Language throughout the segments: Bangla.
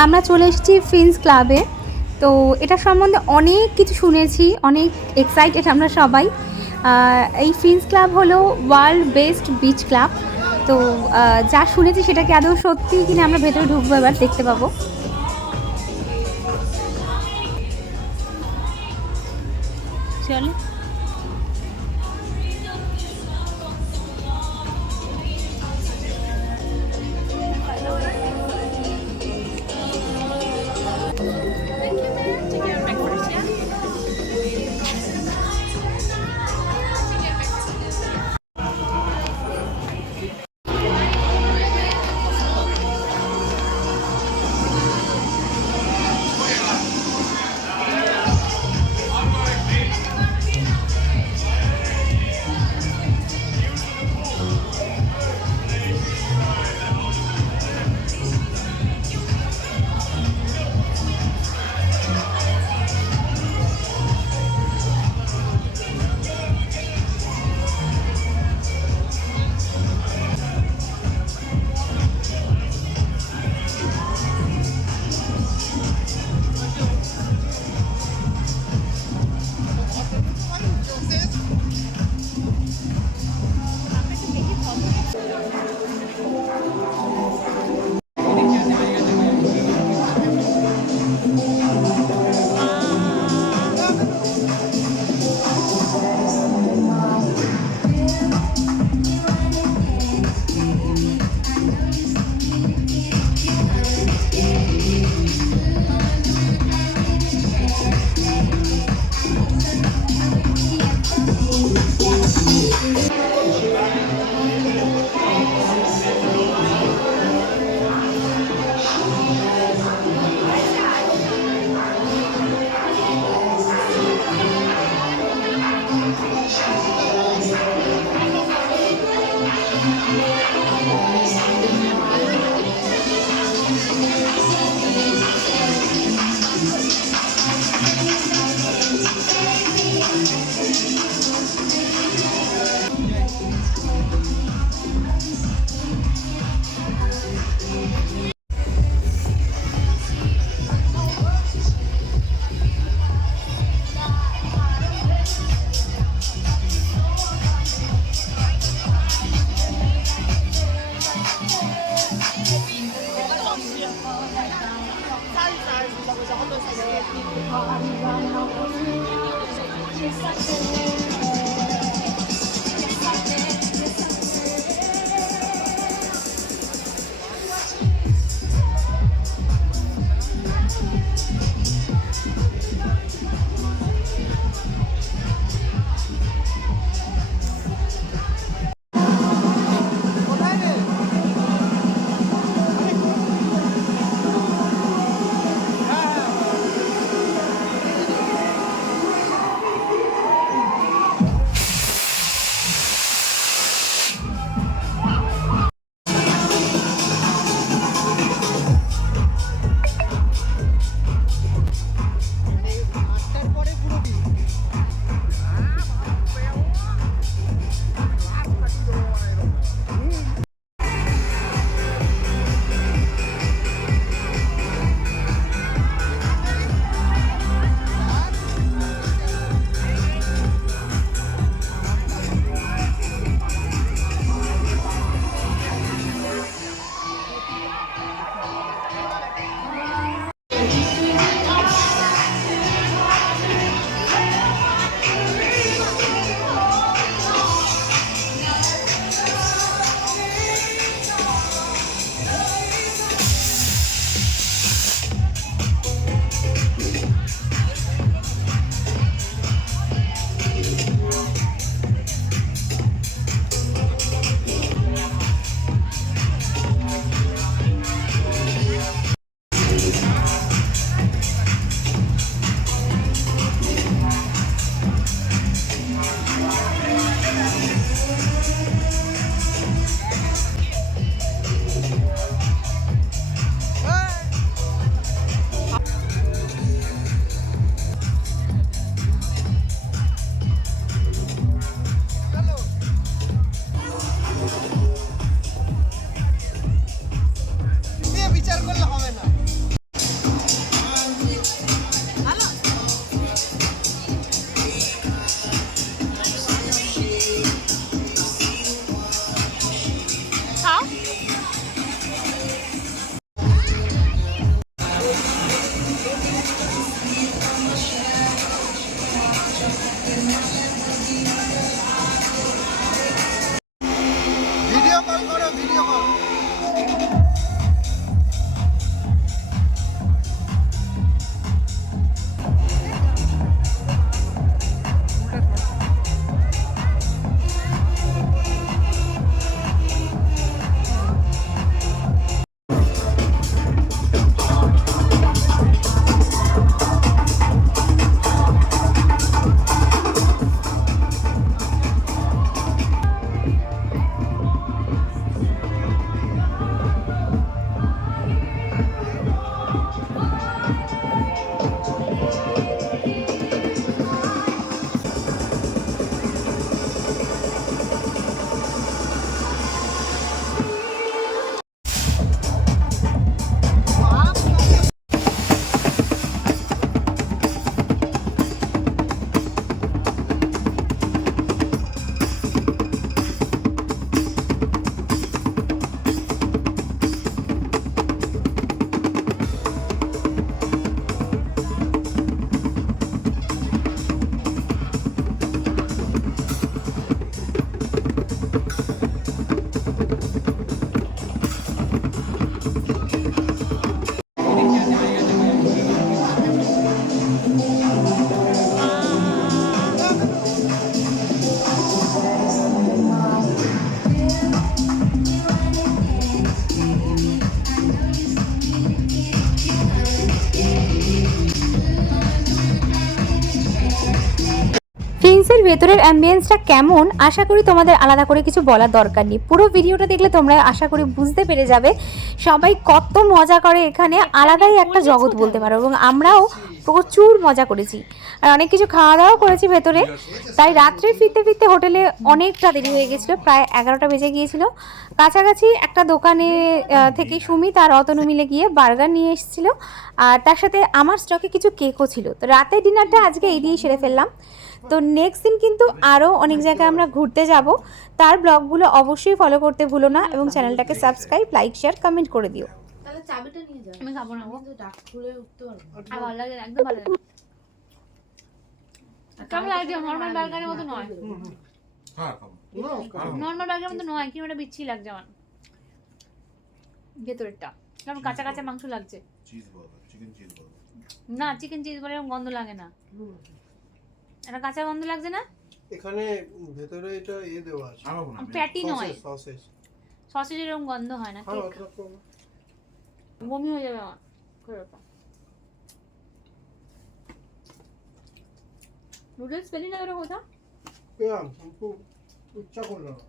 আমরা চলে এসেছি ফিন্স ক্লাবে। তো এটা সম্বন্ধে অনেক কিছু শুনেছি, অনেক এক্সাইটেড আমরা সবাই। এই ফিন্স ক্লাব হলো ওয়ার্ল্ড বেস্ট বিচ ক্লাব। তো যা শুনেছি সেটা কি আদৌ সত্যি কিনা আমরা ভেতরে ঢুকবো, এবার দেখতে পাবো। চলে ভেতরের অ্যাম্বিয়েন্সটা কেমন আশা করি তোমাদের আলাদা করে কিছু বলার দরকার নেই, পুরো ভিডিওটা দেখলে তোমরা আশা করি বুঝতে পেরে যাবে সবাই কত মজা করে এখানে, আলাদাই একটা জগৎ বলতে পারো। এবং আমরাও প্রচুর মজা করেছি আর অনেক কিছু খাওয়া দাওয়াও করেছি ভেতরে। তাই রাত্রে ফিরতে ফিরতে হোটেলে অনেকটা দেরি হয়ে গেছিলো, প্রায় 11টা বেজে গিয়েছিল। কাছাকাছি একটা দোকানে থেকে সুমিত আর অতনু মিলে গিয়ে বার্গার নিয়ে এসেছিলো, আর তার সাথে আমার স্টকে কিছু কেকও ছিল। তো রাতের ডিনারটা আজকে এই দিয়েই সেরে ফেললাম। তো নেক্সট দিন কিন্তু আরও অনেক জায়গায় আমরা ঘুরতে যাব, তার ব্লগগুলো অবশ্যই ফলো করতে ভুলো না এবং চ্যানেলটাকে সাবস্ক্রাইব, লাইক, শেয়ার, কমেন্ট করে দিও। তাহলে চাবিটা নিয়ে যাও। আমি খাবো না, কিন্তু ডাক খুলে উঠতে পারবো না। আর ভালো লাগে না, একদম ভালো লাগে না। কেমন লাগছে? নর্মাল বার্গারের মতো নয়, নর্মাল বার্গারের মতো নয়, কি একটা বিচ্ছিরি লাগছে আমার ভেতরেরটা, কেমন কাঁচা কাঁচা মাংস লাগছে। না, চিকেন চিজ বার্গার গন্ধ লাগে না, এটা কাঁচা গন্ধ লাগছে না। এখানে ভেতরে এটা দেওয়া আছে, প্যাটি নয়, সসেজ। সসেজের এরকম গন্ধ হয় না, ঠিক বমি হয়ে যাবে আমার। নুডলস পেলি না ওরা কোথা? পেলাম কিন্তু ইচ্ছা করলো না।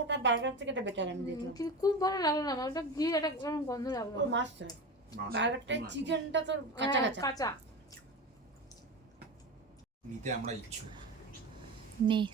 ওটা বার্গার থেকে এটা বেটার আমি দেখলাম। কিন্তু খুব ভালো লাগলো না, ওটা ঘি একটা গন্ধ লাগলো। ও মাস্টার বার্গারটা চিকেনটা তো কাঁচা কাঁচা কাঁচা নিতে আমরা ইচ্ছুক নেই।